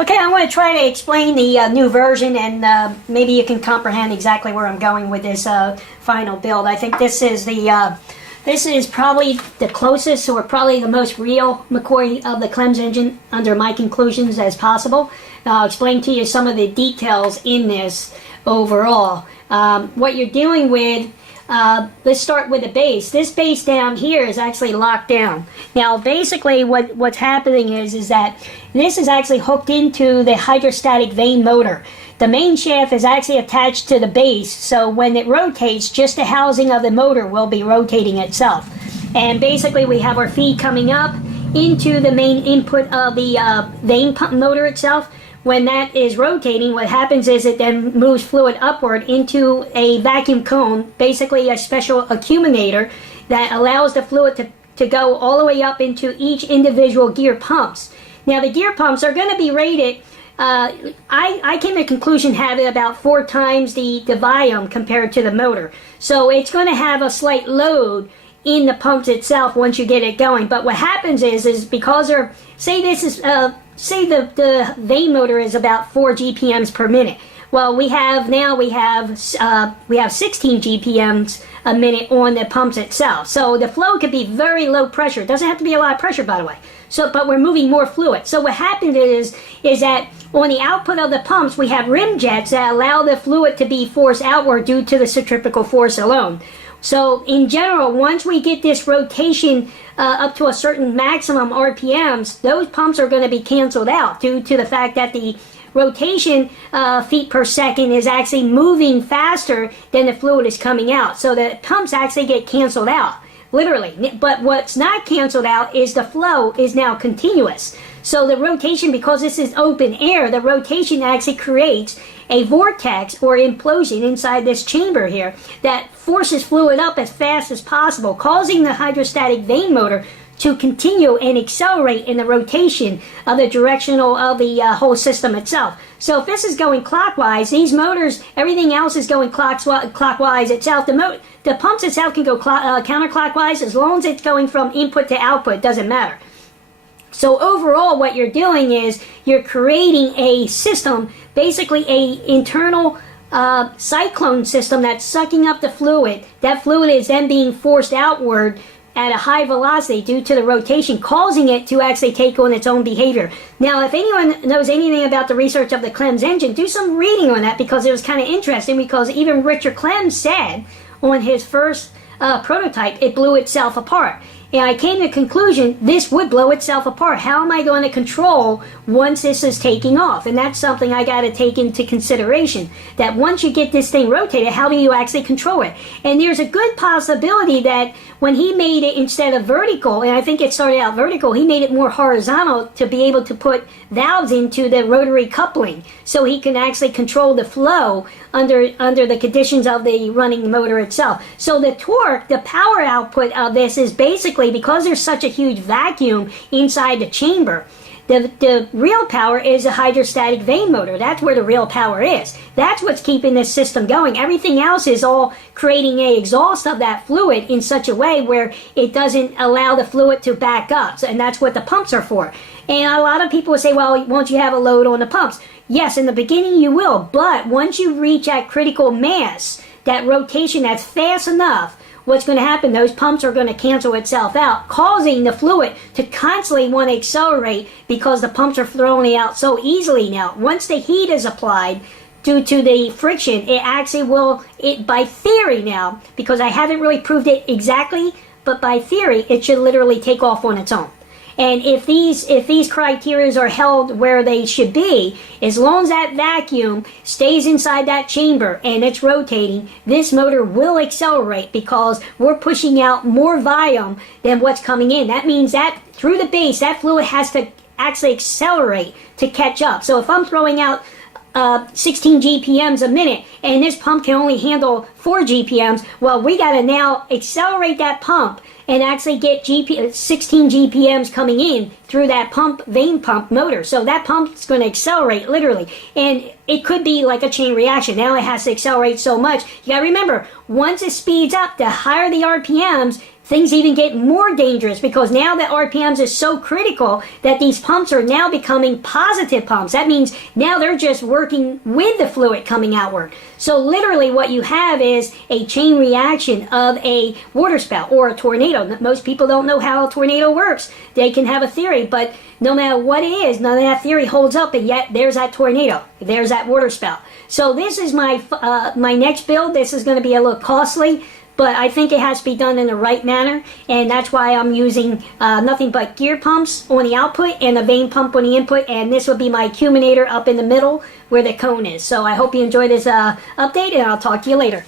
Okay, I'm going to try to explain the new version, and maybe you can comprehend exactly where I'm going with this final build. I think this is this is probably the closest, or probably the most real McCoy of the Clem's engine under my conclusions as possible. I'll explain to you some of the details in this overall. What you're dealing with, let's start with the base. This base down here is actually locked down. Now basically what's happening is that this is actually hooked into the hydrostatic vane motor. The main shaft is actually attached to the base, so when it rotates, just the housing of the motor will be rotating itself. And basically we have our feed coming up into the main input of the vane pump motor itself. When that is rotating, what happens is it then moves fluid upward into a vacuum cone, basically a special accumulator that allows the fluid to go all the way up into each individual gear pumps. Now the gear pumps are going to be rated, I came to the conclusion, have it about 4 times the volume compared to the motor. So it's going to have a slight load in the pumps itself once you get it going. But what happens is because they're, say this is, say the vane motor is about 4 GPMs per minute. Well, we have 16 GPMs a minute on the pumps itself. So the flow could be very low pressure. It doesn't have to be a lot of pressure, by the way. So, but we're moving more fluid. So what happens is that on the output of the pumps, we have rim jets that allow the fluid to be forced outward due to the centrifugal force alone. So in general, once we get this rotation up to a certain maximum RPMs, those pumps are going to be canceled out due to the fact that the rotation feet per second is actually moving faster than the fluid is coming out. So the pumps actually get canceled out, literally. But what's not canceled out is the flow is now continuous. So the rotation, because this is open air, the rotation actually creates a vortex or implosion inside this chamber here that forces fluid up as fast as possible, causing the hydrostatic vane motor to continue and accelerate in the rotation of the directional of the whole system itself. So if this is going clockwise, these motors, everything else is going clockwise itself. The pumps itself can go counterclockwise as long as it's going from input to output, it doesn't matter. So overall, what you're doing is you're creating a system, basically a internal cyclone system that's sucking up the fluid. That fluid is then being forced outward at a high velocity due to the rotation, causing it to actually take on its own behavior. Now, if anyone knows anything about the research of the Clem's engine, do some reading on that, because it was kind of interesting, because even Richard Clem said on his first prototype, it blew itself apart. And I came to the conclusion, this would blow itself apart. How am I going to control once this is taking off? And that's something I got to take into consideration. That once you get this thing rotated, how do you actually control it? And there's a good possibility that when he made it instead of vertical, and I think it started out vertical, he made it more horizontal to be able to put valves into the rotary coupling, so he can actually control the flow under the conditions of the running motor itself. So the torque, the power output of this is basically, because there's such a huge vacuum inside the chamber, the real power is a hydrostatic vane motor. That's where the real power is. That's what's keeping this system going. Everything else is all creating an exhaust of that fluid in such a way where it doesn't allow the fluid to back up. So, and that's what the pumps are for. And a lot of people will say, well, won't you have a load on the pumps? Yes, in the beginning you will, but once you reach that critical mass, that rotation that's fast enough, what's going to happen, those pumps are going to cancel itself out, causing the fluid to constantly want to accelerate, because the pumps are throwing it out so easily now. Once the heat is applied due to the friction, it actually will, by theory now, because I haven't really proved it exactly, but by theory, it should literally take off on its own. And if these criteria are held where they should be, as long as that vacuum stays inside that chamber and it's rotating, this motor will accelerate, because we're pushing out more volume than what's coming in. That means that through the base, that fluid has to actually accelerate to catch up. So if I'm throwing out 16 GPMs a minute and this pump can only handle 4 GPMs, well, we got to now accelerate that pump and actually get 16 GPMs coming in through that vane pump motor. So that pump's going to accelerate literally, and it could be like a chain reaction. Now it has to accelerate so much. You got to remember, once it speeds up, the higher the RPMs, things even get more dangerous, because now that RPMs is so critical that these pumps are now becoming positive pumps. That means now they're just working with the fluid coming outward. So literally what you have is a chain reaction of a water spout or a tornado. Most people don't know how a tornado works. They can have a theory, but no matter what it is, none of that theory holds up, and yet there's that tornado. There's that water spout. So this is my my next build. This is going to be a little costly, but I think it has to be done in the right manner, and that's why I'm using nothing but gear pumps on the output and a vane pump on the input, and this will be my accumulator up in the middle where the cone is. So I hope you enjoy this update, and I'll talk to you later.